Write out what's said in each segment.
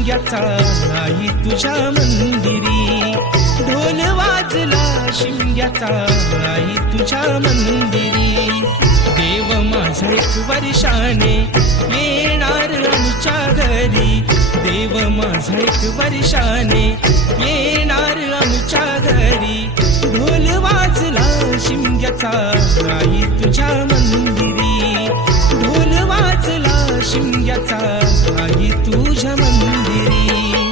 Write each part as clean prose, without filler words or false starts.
शिमग्याचा आई तुझ्या मंदिरी, ढोल वाजला शिमग्याचा आई तुझ्या मंदिरी. देव माझा एक वर्षाने येणार आमच्या घरी, देव माझा एक वर्षाने येणार आमच्या घरी. ढोल वाजला शिमग्याचा आई तुझ्या मंदिरी, ढोल वाजला शिमग्याचा आई तुझ्या मंदिरी.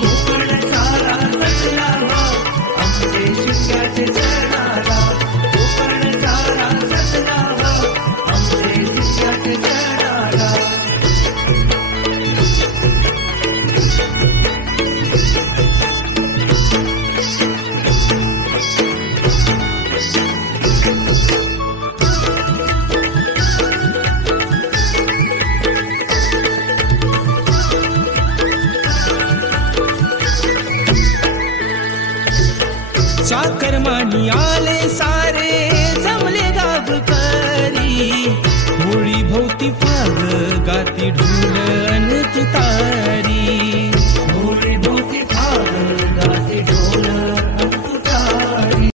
कोकण सारा सजला आमचे शिमग्याचे चरणाला, कोकण सारा सजला आमचे शिमग्याचे चरणाला. चाकरमानी आले सारे जमले गावकरी, होळी भोवती फाग गाती ढोल अन तुतारी.